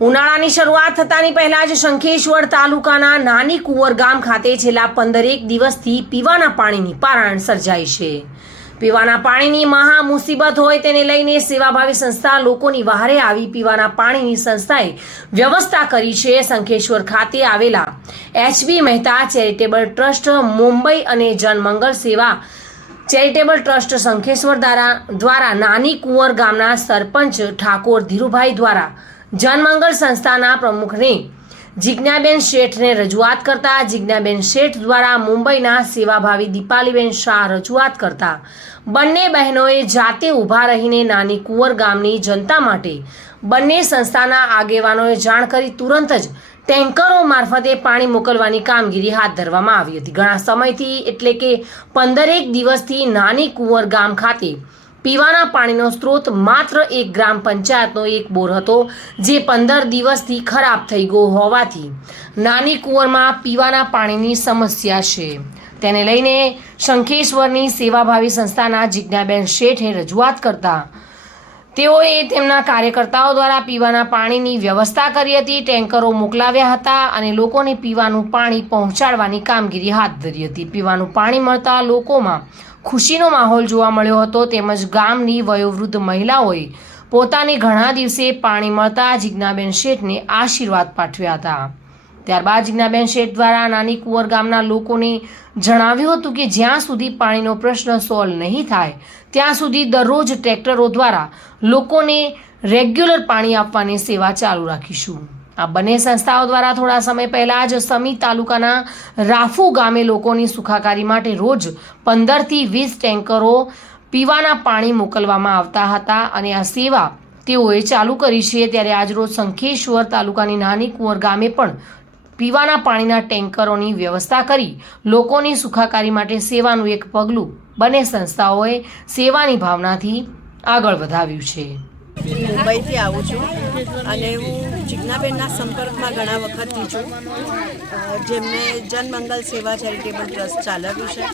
ઉનાળાની શરૂઆત થતાની પહેલા જ શંખેશ્વર તાલુકાના નાની કુંવર ગામ ખાતે છેલ્લા પંદરેક દિવસથી પીવાના પાણીની પારાયણ સર્જાઈ છે. પીવાના પાણીની મહા મુસીબત હોય તેને લઈને સેવાભાવી સંસ્થા લોકોની વહારે આવી પીવાના પાણીની સંસ્થાએ વ્યવસ્થા કરી છે શંખેશ્વર ખાતે આવેલા HB Mehta charitable trust, Mumbai અને જનમંગલ સેવા ચેરિટેબલ ટ્રસ્ટ શંખેશ્વર દ્વારા દ્વારા નાની કુંવર ગામના સરપંચ ઠાકોર ધીરુભાઈ દ્વારા જનમંગલ સંસ્થાના પ્રમુખને. જિજ્ઞાબેન શેઠને રજૂઆત કરતા જિજ્ઞાબેન શેઠ દ્વારા મુંબઈના સેવાભાવી દીપાલીબેન શાહ રજૂઆત કરતા બંને બહેનોએ જાતે ઊભા રહીને નાની કુંવર ગામની જનતા માટે બંને સંસ્થાના આગેવાનોએ જાણ કરી તુરંત જ ટેન્કરો મારફતે પાણી મોકલવાની કામગીરી હાથ ધરવામાં આવી હતી. ઘણા સમયથી એટલે કે પંદરેક દિવસથી નાની કુંવર ગામ ખાતે પીવાના પાણીનો સ્ત્રોત માત્ર એક ગ્રામ પંચાયતનો એક બોર હતો, જે પંદર દિવસથી ખરાબ થઈ ગયો હોવાથી નાની કુંવરમાં પીવાના પાણીની સમસ્યા છે. તેને લઈને શંખેશ્વરની સેવાભાવી સંસ્થાના જિજ્ઞાબેન શેઠે રજૂઆત કરતા તેઓએ તેમના કાર્યકર્તાઓ દ્વારા પીવાના પાણીની વ્યવસ્થા કરી હતી, ટેન્કરો મોકલાવ્યા હતા અને લોકોને પીવાનું પાણી પહોંચાડવાની કામગીરી હાથ ધરી હતી. પીવાનું પાણી મળતા લોકોમાં ખુશીનો માહોલ જોવા મળ્યો હતો. તેમજ ગામની વયોવૃદ્ધ મહિલાઓએ પોતાને ઘણા દિવસે પાણી મળતા જિજ્ઞાબેન શેઠને આશીર્વાદ પાઠવ્યા હતા. ત્યારબાદ જીજ્ઞાબેન શેઠ દ્વારા નાની કુંવર ગામના લોકોને જણાવ્યું હતું કે જ્યાં સુધી પાણીનો પ્રશ્ન સોલ્વ નહીં થાય, ત્યાં સુધી દરરોજ ટ્રેક્ટરો દ્વારા લોકોને રેગ્યુલર પાણી આપવાની સેવા ચાલુ રાખીશું. આ બંને સંસ્થાઓ દ્વારા થોડા સમય પહેલાં જ સમી તાલુકાના રાફુ ગામે લોકોની સુખાકારી માટે રોજ પંદરથી વીસ ટેન્કરો પીવાના પાણી મોકલવામાં આવતા હતા અને આ સેવા તેઓએ ચાલુ કરી છે. ત્યારે આજરોજ શંખેશ્વર તાલુકાની નાની કુંવર ગામે પણ પીવાના પાણીના ટેન્કરોની વ્યવસ્થા કરી લોકોની સુખાકારી માટે સેવાનું એક પગલું બંને સંસ્થાઓએ સેવાની ભાવનાથી આગળ વધાવ્યું છે. મુંબઈથી આવું છું અને હું જિજ્ઞાબેનના સંપર્કમાં ઘણા વખતથી છું. જેમને જનમંગલ સેવા ચેરિટેબલ ટ્રસ્ટ ચાલવ્યું છે.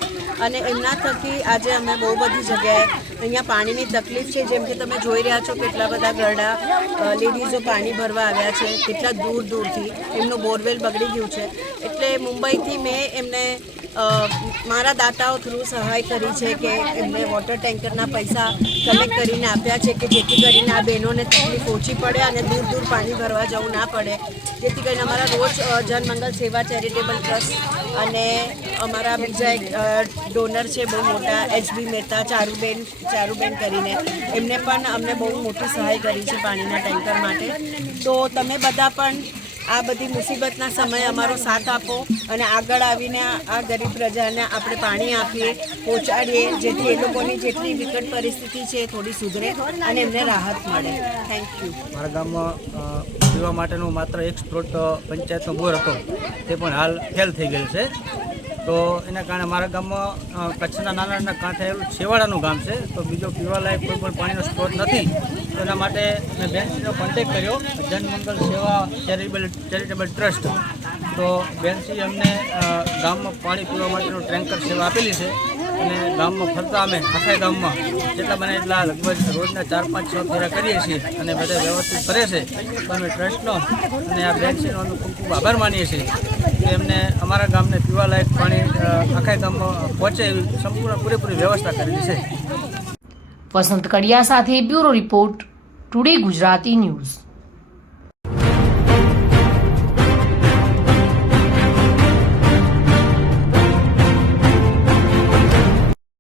અને એમના થકી આજે અમે બહુ બધી જગ્યાએ અહીંયા પાણીની તકલીફ છે. જેમ કે તમે જોઈ રહ્યા છો કેટલા બધા ગરડા લેડીઝો પાણી ભરવા આવ્યા છે. કેટલા દૂર દૂરથી એમનું બોરવેલ બગડી ગયું છે. એટલે મુંબઈથી મેં એમને મારા દાતાઓ થ્રુ સહાય કરી છે કે એમને વોટર ટેન્કરના પૈસા કલેક્ટ કરીને આપ્યા છે કે જેથી કરીને આ બહેનોને તકલીફ ઓછી પડે અને દૂર દૂર પાણી ભરવા જવું ના પડે. જેથી કરીને અમારા રોજ જનમંગલ સેવા ચેરિટેબલ ટ્રસ્ટ અને અમારા બીજા એક ડોનર છે, બહુ મોટા એચબી મહેતા, ચારુબેન ચારુબેન કરીને. એમને પણ અમને બહુ મોટી સહાય કરી છે પાણીના ટેન્કર માટે. તો તમે બધા પણ આ બધી મુસીબતના સમયે અમારો સાથ આપો અને આગળ આવીને આ ગરીબ પ્રજાને આપણે પાણી આપીએ, પહોંચાડીએ, જેથી એ લોકોની જેટલી વિકટ પરિસ્થિતિ છે થોડી સુધરે અને એમને રાહત મળે. થેન્ક યુ મારા ગામમાં પીવા માટેનો માત્ર એક સ્ત્રોત પંચાયતનો બોર હતો. તે પણ હાલ ફેલ થઈ ગયેલ છે. તો એના કારણે મારા ગામમાં કચ્છના નાના નાના કાંઠે એવું છેવાડાનું ગામ છે. તો બીજો પીવાલાયક કોઈ પણ પાણીનો સ્ત્રોત નથી. એના માટે મેં બેનશ્રીનો કોન્ટેક કર્યો. જનમંગલ સેવા ચેરિટેબલ ચેરિટેબલ ટ્રસ્ટ. તો બેનશ્રી અમને ગામમાં પાણી પીવા માટેનું ટેન્કર સેવા આપેલી છે. અને ગામમાં ફરતા અમે આખા ગામમાં. જેટલા બને એટલા લગભગ રોજના ચાર પાંચ છ ફેરા કરીએ છીએ અને બધા વ્યવસ્થિત કરે છે. તો અમે ટ્રસ્ટનો અને આ અમે ખૂબ ખૂબ આભાર માનીએ છીએ કે એમને અમારા ગામને પીવાલાયક પાણી આખા ગામમાં પહોંચે એવી સંપૂર્ણ પૂરેપૂરી વ્યવસ્થા કરેલી છે. વસંત કડિયા સાથે bureau report, today Gujarati news.